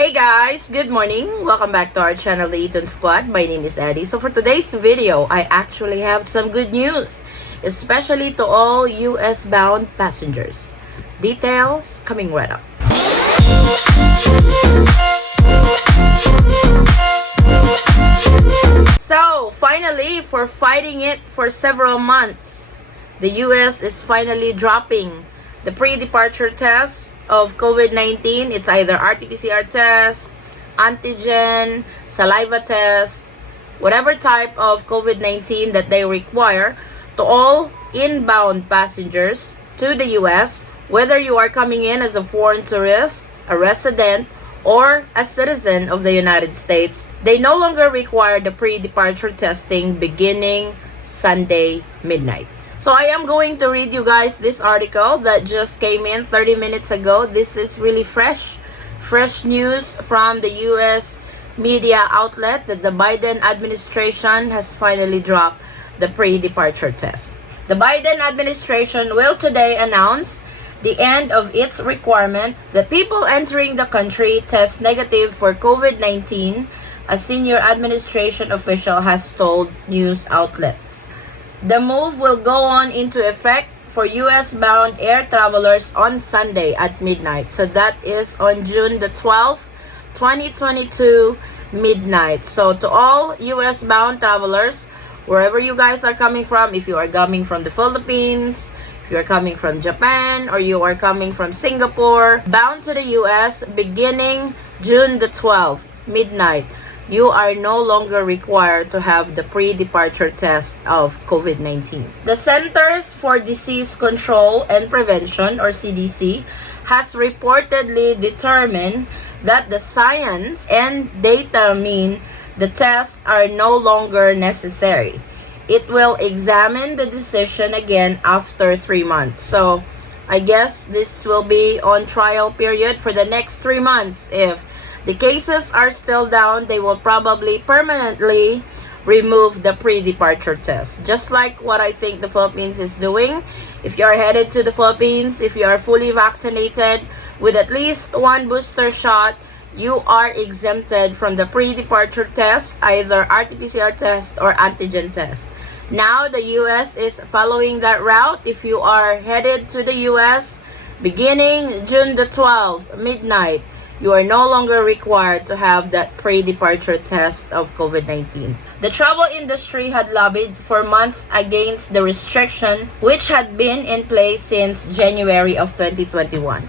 Hey guys, good morning. Welcome back to our channel, the Eaton Squad. My name is Eddie. So for today's video, I actually have some good news, especially to all US bound passengers. Details coming right up. So finally, for fighting it for several months, the US is finally dropping the pre-departure test of COVID-19. It's either RT-PCR test, Antigen, saliva test, whatever type of COVID-19 that they require to all inbound passengers to the US, whether you are coming in as a foreign tourist, a resident, or a citizen of the United States. They no longer require the pre-departure testing beginning Sunday midnight. So I am going to read you guys this article that just came in 30 minutes ago. This is really fresh news from the US media outlet that the Biden administration has finally dropped the pre-departure test. The Biden administration will today announce the end of its requirement that people entering the country test negative for COVID-19, a senior administration official has told news outlets. The move will go on into effect for US-bound air travelers on Sunday at midnight. So that is on June the 12th, 2022, midnight. So to all US-bound travelers, wherever you guys are coming from, if you are coming from the Philippines, if you are coming from Japan, or you are coming from Singapore, bound to the US beginning June the 12th, midnight, you are no longer required to have the pre-departure test of COVID-19. The Centers for Disease Control and Prevention, or CDC, has reportedly determined that the science and data mean the tests are no longer necessary. It will examine the decision again after 3 months. So I guess this will be on trial period for the next 3 months. If the cases are still down, they will probably permanently remove the pre-departure test. Just like what I think the Philippines is doing. If you are headed to the Philippines, if you are fully vaccinated with at least one booster shot, you are exempted from the pre-departure test, either RT-PCR test or antigen test. Now, the US is following that route. If you are headed to the US beginning June the 12th, midnight, you are no longer required to have that pre-departure test of COVID-19. The travel industry had lobbied for months against the restriction, which had been in place since January of 2021.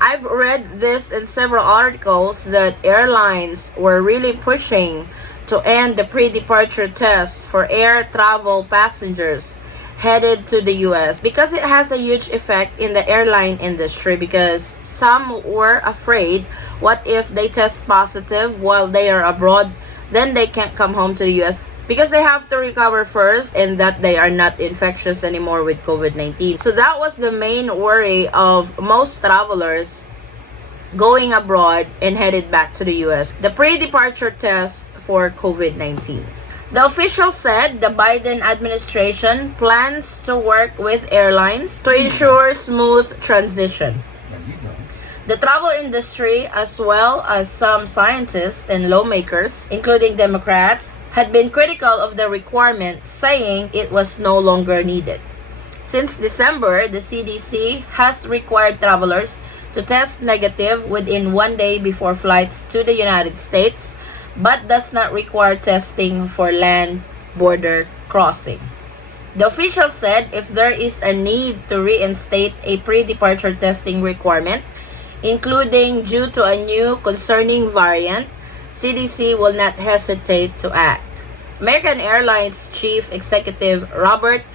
I've read this in several articles that airlines were really pushing to end the pre-departure test for air travel passengers headed to the US because it has a huge effect in the airline industry, because some were afraid, what if they test positive while they are abroad, then they can't come home to the US because they have to recover first and that they are not infectious anymore with COVID-19. So that was the main worry of most travelers going abroad and headed back to the US, the pre-departure test for COVID-19. The official said the Biden administration plans to work with airlines to ensure smooth transition. The travel industry, as well as some scientists and lawmakers, including Democrats, had been critical of the requirement, saying it was no longer needed. Since December, the CDC has required travelers to test negative within 1 day before flights to the United States, but does not require testing for land border crossing. The official said if there is a need to reinstate a pre-departure testing requirement, including due to a new concerning variant, CDC will not hesitate to act. American Airlines Chief Executive Robert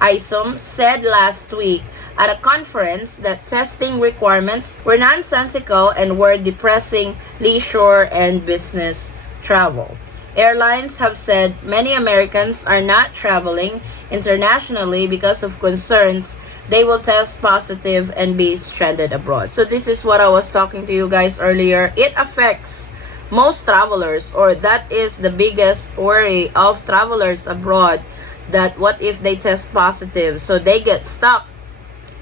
Isom said last week at a conference that testing requirements were nonsensical and were depressing leisure and business travel. Airlines have said many Americans are not traveling internationally because of concerns they will test positive and be stranded abroad. So this is what I was talking to you guys earlier. It affects most travelers, or that is the biggest worry of travelers abroad, that what if they test positive? So they get stuck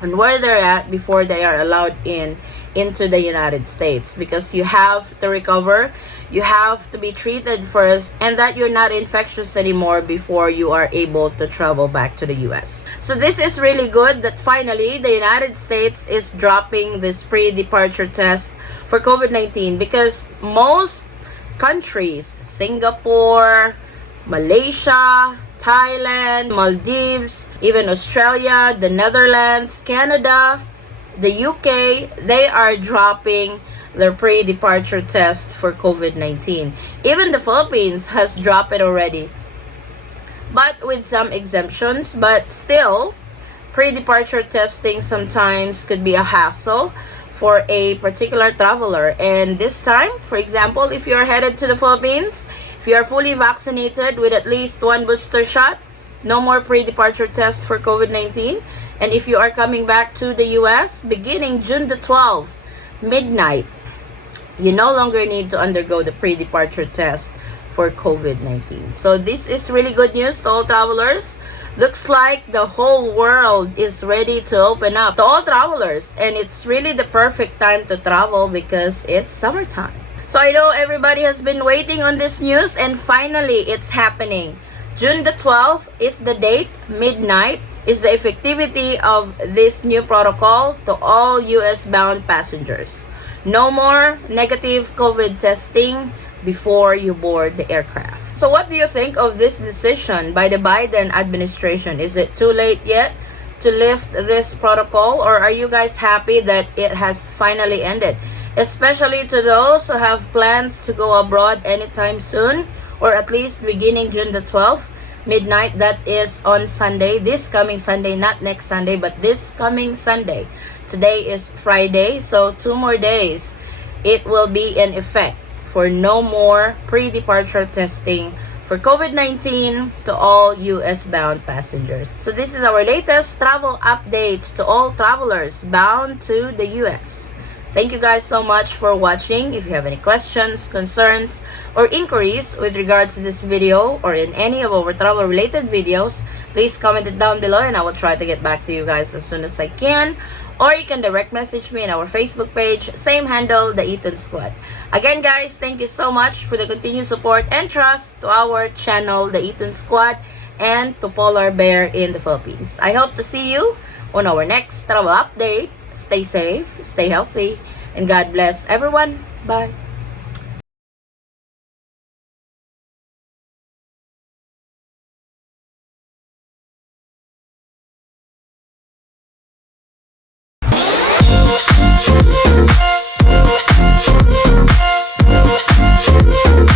on where they're at before they are allowed in into the United States, because you have to recover, you have to be treated first, and that you're not infectious anymore before you are able to travel back to the US. So this is really good that finally the United States is dropping this pre-departure test for COVID-19, because most countries, Singapore, Malaysia, Thailand, Maldives, even Australia, the Netherlands, Canada, the UK, they are dropping their pre-departure test for COVID-19. Even the Philippines has dropped it already, but with some exemptions. But still, pre-departure testing sometimes could be a hassle for a particular traveler. And this time, for example, if you are headed to the Philippines, if you are fully vaccinated with at least one booster shot, no more pre-departure test for COVID-19. And if you are coming back to the US beginning June the 12th, midnight, you no longer need to undergo the pre-departure test for COVID-19. So this is really good news to all travelers. Looks like the whole world is ready to open up to all travelers, and it's really the perfect time to travel because it's summertime. So I know everybody has been waiting on this news, and finally it's happening. June the 12th is the date, midnight is the effectivity of this new protocol to all US bound passengers. No more negative COVID testing before you board the aircraft. So what do you think of this decision by the Biden administration? Is it too late yet to lift this protocol, or are you guys happy that it has finally ended? Especially to those who have plans to go abroad anytime soon, or at least beginning June the 12th, midnight, that is on Sunday, this coming Sunday, not next Sunday, but this coming Sunday. Today is Friday, so 2 more days it will be in effect for no more pre-departure testing for COVID-19 to all US bound passengers. So this is our latest travel updates to all travelers bound to the US. Thank you guys so much for watching. If you have any questions, concerns, or inquiries with regards to this video or in any of our travel related videos, please comment it down below and I will try to get back to you guys as soon as I can. Or you can direct message me in our Facebook page, same handle, the Eaton Squad. Again guys, thank you so much for the continued support and trust to our channel, the Eaton Squad, and to Polar Bear in the Philippines. I hope to see you on our next travel update. Stay safe, stay healthy, and God bless everyone. Bye.